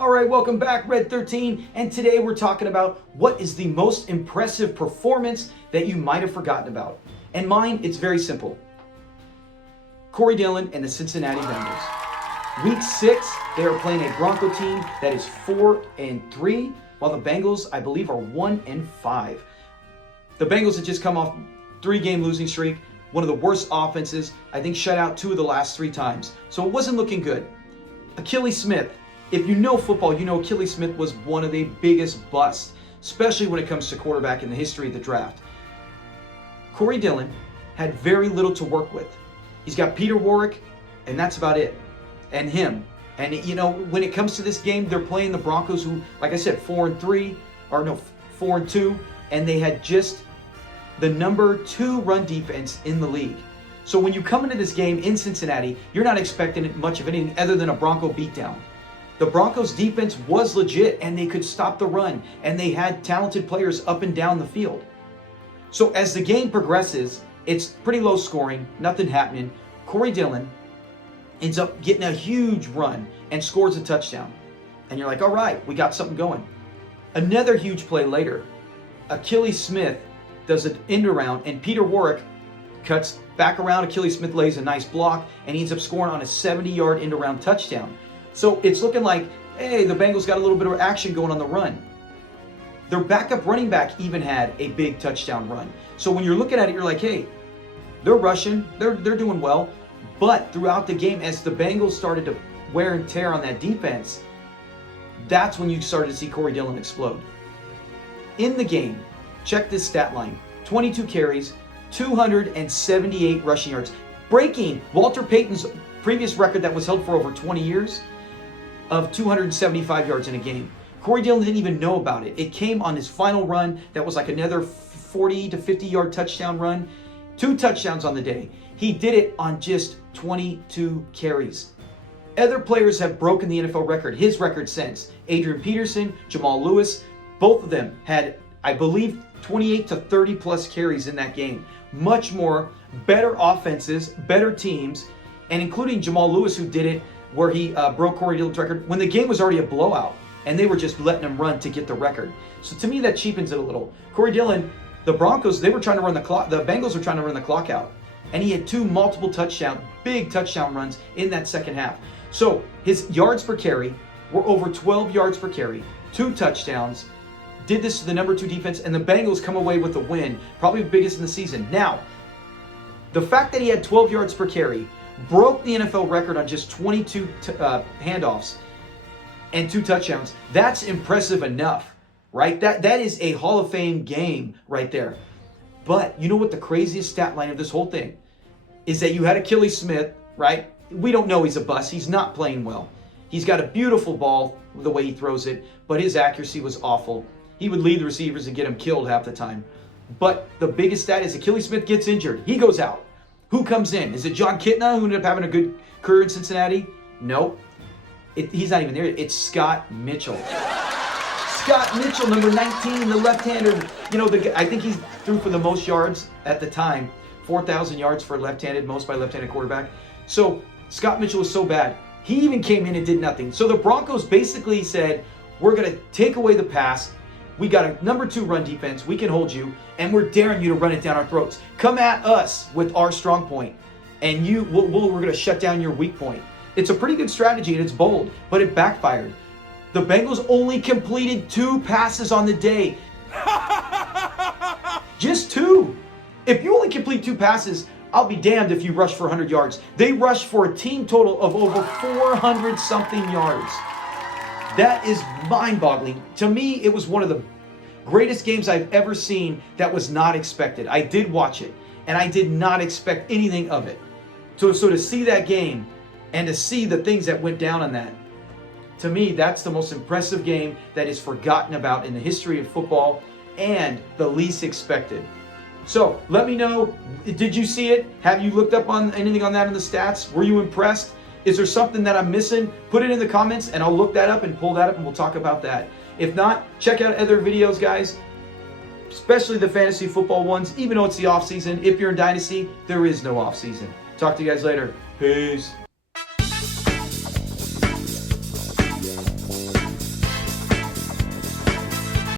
All right, welcome back, Red 13, and today we're talking about what is the most impressive performance that you might have forgotten about. And mine, it's very simple. Corey Dillon and the Cincinnati Bengals. Week 6, they are playing a Bronco team that is 4-3, while the Bengals, I believe, are 1-5. The Bengals had just come off 3-game losing streak, one of the worst offenses, I think shut out 2 of the last 3 times. So it wasn't looking good. Akili Smith. If you know football, you know Akili Smith was one of the biggest busts, especially when it comes to quarterback in the history of the draft. Corey Dillon had very little to work with. He's got Peter Warrick, and that's about it. And him. And, you know, when it comes to this game, they're playing the Broncos who, like I said, 4-2, and they had just the number 2 run defense in the league. So when you come into this game in Cincinnati, you're not expecting much of anything other than a Bronco beatdown. The Broncos defense was legit and they could stop the run and they had talented players up and down the field. So as the game progresses, it's pretty low scoring, nothing happening. Corey Dillon ends up getting a huge run and scores a touchdown. And you're like, all right, we got something going. Another huge play later, Akili Smith does an end around and Peter Warrick cuts back around. Akili Smith lays a nice block and he ends up scoring on a 70-yard end around touchdown. So it's looking like, hey, the Bengals got a little bit of action going on the run. Their backup running back even had a big touchdown run. So when you're looking at it, you're like, hey, they're rushing, they're doing well. But throughout the game, as the Bengals started to wear and tear on that defense, that's when you started to see Corey Dillon explode. In the game, check this stat line. 22 carries, 278 rushing yards, breaking Walter Payton's previous record that was held for over 20 years of 275 yards in a game. Corey Dillon didn't even know about it. It came on his final run that was like another 40 to 50 yard touchdown run. 2 touchdowns on the day. He did it on just 22 carries. Other players have broken the NFL record, his record since. Adrian Peterson, Jamal Lewis, both of them had, I believe, 28 to 30 plus carries in that game. Much more, better offenses, better teams, and including Jamal Lewis, who did it where he broke Corey Dillon's record when the game was already a blowout and they were just letting him run to get the record. So to me, that cheapens it a little. Corey Dillon, the Broncos, they were trying to run the clock. The Bengals were trying to run the clock out. And he had 2 multiple touchdown, big touchdown runs in that second half. So his yards per carry were over 12 yards per carry, 2 touchdowns, did this to the number 2 defense, and the Bengals come away with the win, probably the biggest in the season. Now, the fact that he had 12 yards per carry, broke the NFL record on just 22 handoffs and 2 touchdowns. That's impressive enough, right? That is a Hall of Fame game right there. But you know what the craziest stat line of this whole thing is? That you had Akili Smith, right? We don't know he's a bust. He's not playing well. He's got a beautiful ball, the way he throws it, but his accuracy was awful. He would lead the receivers and get him killed half the time. But the biggest stat is Akili Smith gets injured. He goes out. Who comes in? Is it John Kitna, who ended up having a good career in Cincinnati? Nope. He's not even there. It's Scott Mitchell. Scott Mitchell, number 19, the left-hander. You know, I think he threw for the most yards at the time. 4,000 yards for left-handed, most by left-handed quarterback. So Scott Mitchell was so bad. He even came in and did nothing. So the Broncos basically said, we're going to take away the pass. We got a number 2 run defense. We can hold you, and we're daring you to run it down our throats. Come at us with our strong point, and we're going to shut down your weak point. It's a pretty good strategy, and it's bold, but it backfired. The Bengals only completed 2 passes on the day. Just 2. If you only complete 2 passes, I'll be damned if you rush for 100 yards. They rushed for a team total of over 400-something yards. That is mind-boggling. To me, it was one of the greatest games I've ever seen that was not expected. I did watch it, and I did not expect anything of it. So to see that game and to see the things that went down on that, to me, that's the most impressive game that is forgotten about in the history of football and the least expected. So let me know, did you see it? Have you looked up on anything on that in the stats? Were you impressed? Is there something that I'm missing? Put it in the comments and I'll look that up and pull that up and we'll talk about that. If not, check out other videos, guys, especially the fantasy football ones. Even though it's the off season, if you're in Dynasty, there is no off season. Talk to you guys later. Peace.